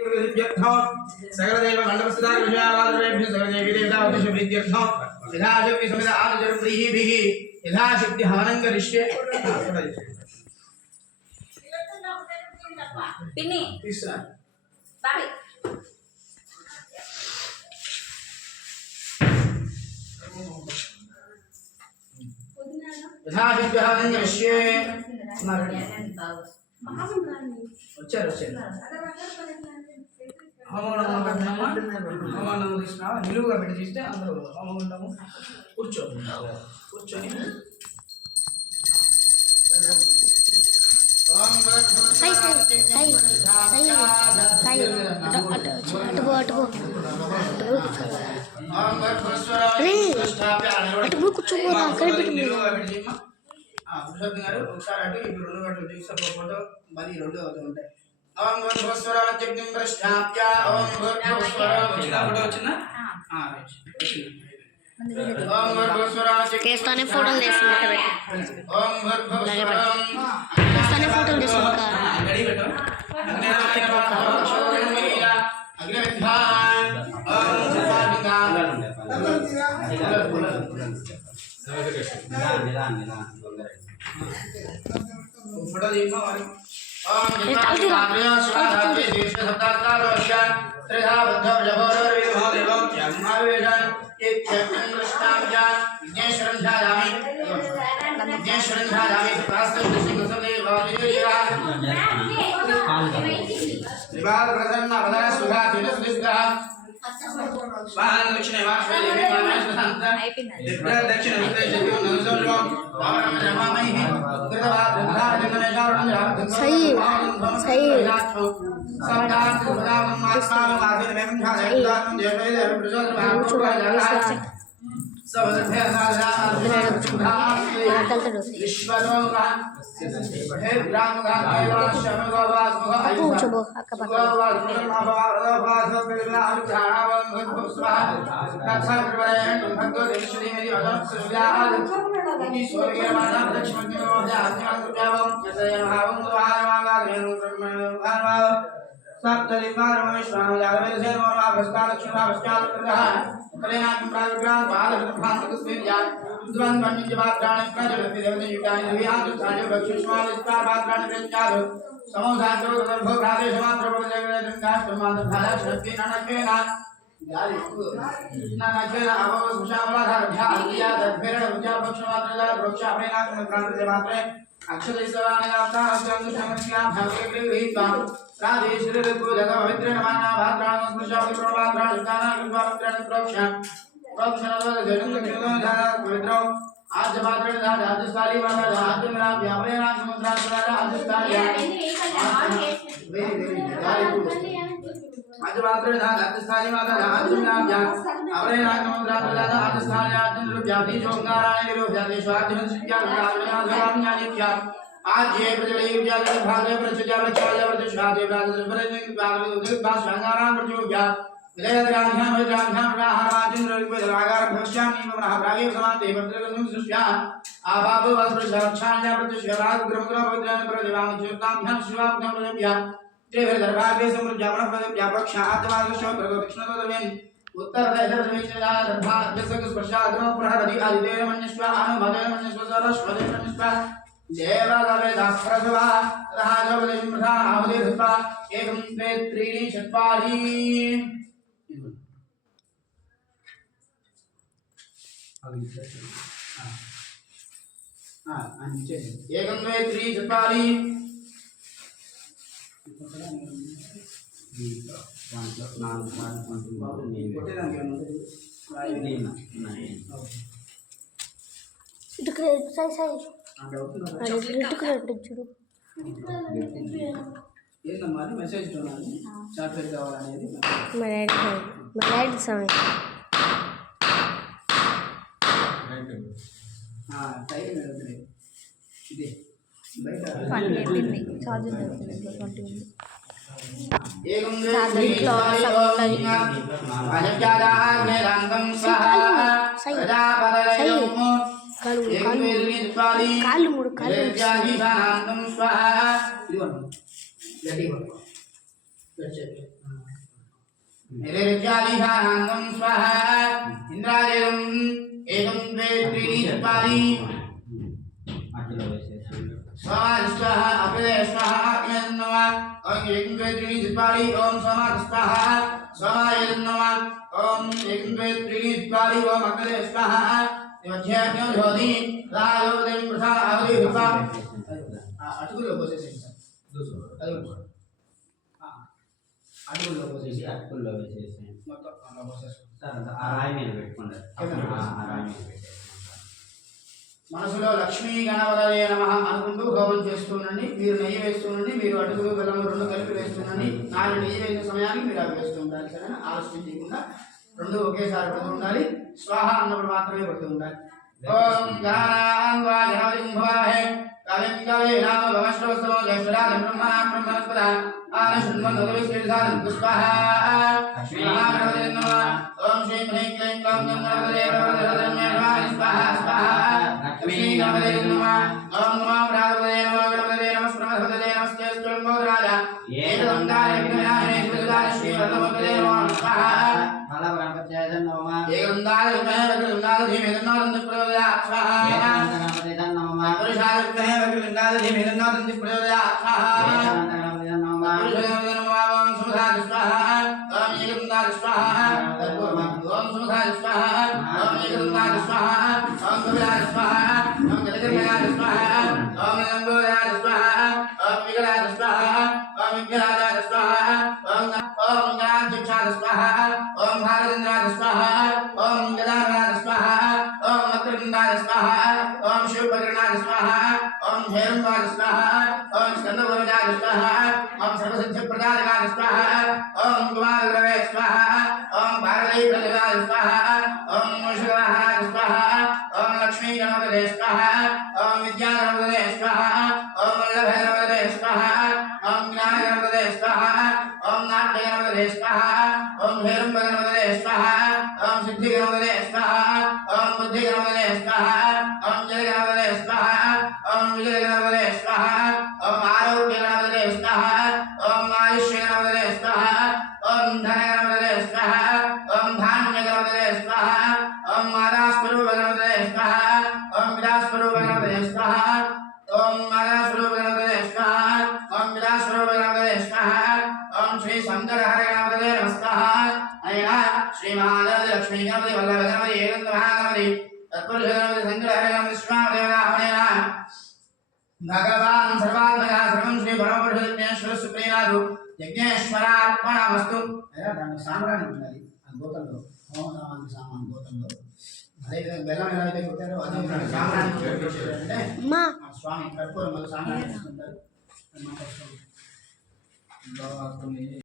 सकलदेव मंडपस्थिता विजयावादवेभ्य सकलदेवी देवतावतिष प्रीत्यर्थं यथा शक्ति समेत आदजरुप्रीभिः यथा शक्ति हवनं करिष्ये पिन्नी तीसरा बाय यथा शक्ति हवनं करिष्ये వచ్చారు హోమగుండం తీసుకున్నా నిలువుగా పెట్టి తీస్తే అందులో హోమగుండము కూర్చొని గారు ఒకసారి అటు ఇప్పుడు రెండు గంటలు తీసుకు ఫోటో మరి రెండు అవుతూ ఉంటాయి ఓం భూస్వరాజ్ఞం ప్రశ్నాప్య ఓం భూస్వరాజ్ఞ ఫోటో వచ్చిందా ఓం భూస్వరాజ్ఞ కేస్తానే ఫోటోలు తీసుకుంటా ఓం కేస్తానే ఫోటోలు తీసుకుంటా గడి పెట్టు అగ్ని విద్వాన్ ఓం సర్వాధికా ఫోటో తీయమా మరి ఓం జితాంద్రియా శివాధాత్రి దీక్ష సప్తాకారోష్య త్రిధా బుద్ధ జభోరవి మహాదేవం జ్ఞానవేదన్ ఇత్యక్తం కృష్ణాంజ విఘ్నేశ్వరం ధ్యాయామి విఘ్నేశ్వరం ధ్యాయామి ప్రాస్తు సింహసదే వాదియేయా వివాద ప్రసన్న వదన సుధా దినసుదిస్గా వాహన దక్షిణ వాష్వే దేవి మానసంత దివ్య దక్షిణ ఉత్తేజం నరసోజం వామన జమామై కృతవా దుర్గాజననేశారణం సహీ సహీ సర్దార్ సుధాం మాత్మాం ఆదిన మేంధాయదానం దేవేద ప్రజోదం సవదభే సాధారణ విశ్వలోక హే బ్రాహ్మణ దేవాన్ శమగోవాస్ కూర్చోబో అక్క आज मात्र राजस्थानी वाला आज मेरा व्यापार नाम समुद्र वाला राजस्थानी आज मात्र राजस्थानी वाला आज मेरा व्यापार नाम समुद्र वाला राजस्थानी आज मेरा व्यापारी जोंगाराने विरोध जाते स्वाद में शिक्षा राजस्थानी राम ज्ञानी क्या आज ये प्रजले विद्यालय भागे प्रचुजा बचाया प्रचुषादे राजस्थानी प्रजले भागे उधर बास संगाराम प्रचुजा विजयद्राघ्याम विद्राघ्याम राहराजेंद्र विद्रागार भक्ष्यामि महाभागे समाते भद्रगनुं सुष्या आबाबो वस्त्रशाक्षाण्या प्रतिश्वराग ग्रमग्रह विद्रान प्रदिवां चित्ताभ्यां शिवाभ्यां प्रजभ्या देवर दरबारे समृद्धावण प्रजभ्यापक्षा आत्मादर्शो प्रदक्षिणोदर्वेन उत्तर दक्षिणा दर्भा दशक स्पर्शाग्रह प्रहरति आदिदेव मन्यस्व अनुमदेव मन्यस्व सरस्वती मन्यस्व देवादवे दास्प्रभवा राजवलिं प्रधान आहुदेवस्व एकं द्वे त्रीणि चत्वारि एकं द्वे त्रीणि चत्वारि చూడు ఏందమ్మా మెసేజ్ చార్జర్ కావాలనేది మా డాడీ సమయం టైం అడుగుతుంది ఇది బయట కాళ్ళు మూడు కాళ్ళు గట్టి निरज्यालिहानन्दं स्वाहा इंद्रायणं एकं द्वे त्रीणि चत्वारि स्वाहा स्वाहा अग्रे स्वाहा अग्ने नमः ओम एकं द्वे त्रीणि चत्वारि ओम स्वाहा स्वाहा स्वाहा नमः ओम एकं द्वे त्रीणि चत्वारि ओम अग्रे स्वाहा देवज्ञाज्ञो ज्योति रायोदयं प्रसाद आवदि विपा అటుకుల్లో పోసేసేయండి సార్ అది అటుకుల్లో పోసేసి అటుకుల్లో వేసేసి మొత్తం అలా పోసేసుకోండి సార్ ఆ రాయి మీద పెట్టుకోండి ఆ రాయి మీద పెట్టేసుకోండి. మనసులో లక్ష్మీ గణపతయే నమః అనుకుంటూ హోమం చేస్తుండండి. మీరు నెయ్యి వేస్తుండండి. మీరు అటుకులు బెల్లము రెండు కలిపి వేస్తుండండి. నాలుగు నెయ్యి వేసిన సమయానికి మీరు అవి వేస్తూ ఉండాలి. సరేనా? ఆలస్యం చేయకుండా రెండు ఒకేసారి పెడుతూ ఉండాలి. స్వాహ అన్నప్పుడు మాత్రమే పెడుతూ ఉండాలి. ఓం గణానాం వా గణపతిం భవామహే కవిం కవీనాం భవశ్రవస్తమో జ్యేష్ఠరాజం బ్రహ్మణాం బ్రహ్మణస్పద ఆనశృణ్వన్నోదవిశ్వేషాదం స్వాహ లక్ష్మీ గణపతే నమః. ఓం శ్రీం హ్రీం క్లీం క్లౌం గణపతే నమః స్వాహ స్వాహ లక్ష్మీ గణపతే నమః. ఓం నమో ప్రాణపతే నమః గణపతే నమః బ్రహ్మపతే నమస్తే స్తోత్రమోదరాజ ఏకదంతాయ విఘ్నవినాశనే శ్రీవరదాయ శ్రీవరదమోదరే నమః స్వాహ ఫల గణపతే నమః. ఏకదంతాయ విఘ్నవినాశనే శ్రీవరదాయ ధీమేదన్నాదంతి ప్రచోదయాత్ స్వాహ గణపతే నమః. పురుషాయ విఘ్నవినాశనే శ్రీవరదాయ ధీమేదన్నాదంతి ప్రచోదయాత్ స్వాహ గణపతే నమః. పురుషాయ ఓం సుమధాయ స్వాహ ఓం ఏకదంతాయ స్వాహ ఓం సుమధాయ స్వాహ ఓం ఏకదంతాయ స్వాహ ఓం కపిలాయ స్వాహ ఓం గజకర్ణాయ స్వాహ ఓం లంబోదరాయ స్వాహ ఓం వికటాయ స్వాహ ఓం విఘ్నరాజాయ స్వాహ ఓం గణాధ్యక్షాయ స్వాహ ఓం భారతేంద్రాయ స్వాహ ఓం గదాధరాయ స్వాహ ఓం వక్రతుండాయ స్వాహ ఓం శివపకరణాయ స్వాహ ఓం భైరవాయ స్వాహ ఓం స్కందవరజాయ స్వాహ ఓం సర్వసిద్ధిప్రదాయకాయ స్వాహ ఓం కుమారగ్రవే స్వాహ ఓం పార్వతీ ప్రజగాయ స్వాహ ఓం మూషికవాహనాయ స్వాహ ఓం లక్ష్మీ గణపతే స్వాహ ఓం విద్యా గణపతే స్వాహ ఓం వల్లభ గణపతే స్వాహ ఓం జ్ఞాన గణపతే స్వాహ ఓం నాట్య గణపతే స్వాహ ఓం భైరవ గణపతే స్వాహ ఓం సిద్ధి గణపతే స్వాహ ఓం బుద్ధి గణపతే స్వాహ ఓం జయ గణపతే స్వాహ ఓం విజయ గణపతే స్వాహ ఓం ఆరోగ్య గణపతే స్వాహ ఓం ఆయుష్య గణపతే స్వాహ ఓం ధన గణపతే స్వాహ ఓం ధాన్య గణపతే స్వాహ ఓం మాదాస్వరూప గణపతే స్వాహ ఓం విలాస్వరూప గణపతే స్వాహ ఓం మాదాస్వరూప గణపతే స్వాహ ఓం విలాస్వరూప గణపతే స్వాహ ఓం శ్రీ శంకర హర గణపతే నమస్కార అయినా శ్రీ మహాదేవ లక్ష్మీ గణపతి వల్లభ గణపతి ఏకంత మహాగణపతి తత్పురుష గణపతి శంకర హర గణపతి శ్రీమదేవరామణేన భగవాన్ సర్వాత్మక సర్వం శ్రీ పరమపురుష యజ్ఞేశ్వర సుప్రీనాథు యజ్ఞేశ్వరార్పణమస్తు. దాని సాంబ్రాణి ఉండాలి ఆ గోతంలో హోమనామానికి సామాన్ గోతంలో అదేవిధంగా బెల్లం ఎలా అయితే కొట్టారో అదే సాంబ్రాణి అంటే స్వామి కర్పూరం మళ్ళీ సాంబ్రాణి తీసుకుంటారు.